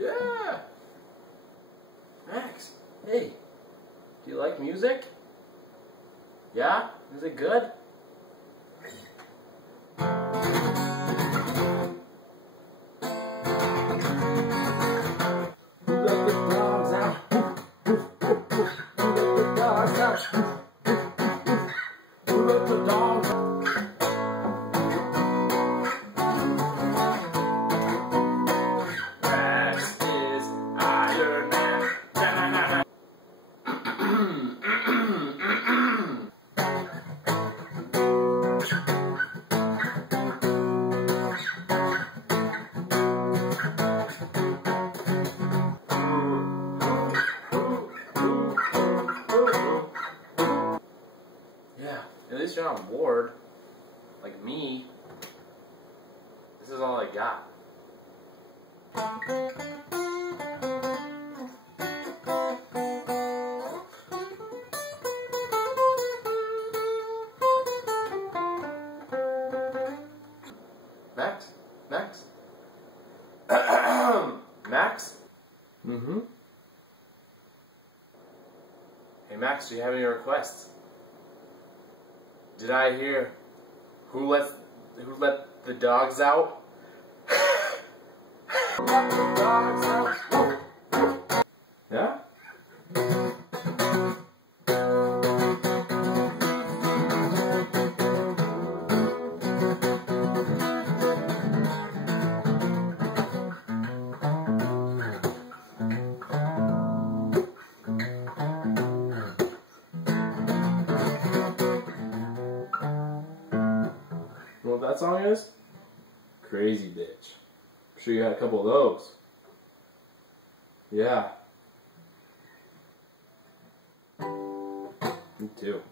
Yeah. Max, hey, do you like music? Yeah? Is it good? Who let the dogs out? Who let the dogs out? Who let the dogs out? Max is Iron Man. Na-na-na-na. Yeah, at least you're not bored. Like me. This is all I got. Max? Max? Max? Mm-hmm. Hey Max, do you have any requests? Did I hear who let the dogs out? Let the dogs out. Yeah? You know what that song is? Crazy Bitch. I'm sure you had a couple of those. Yeah. Me too.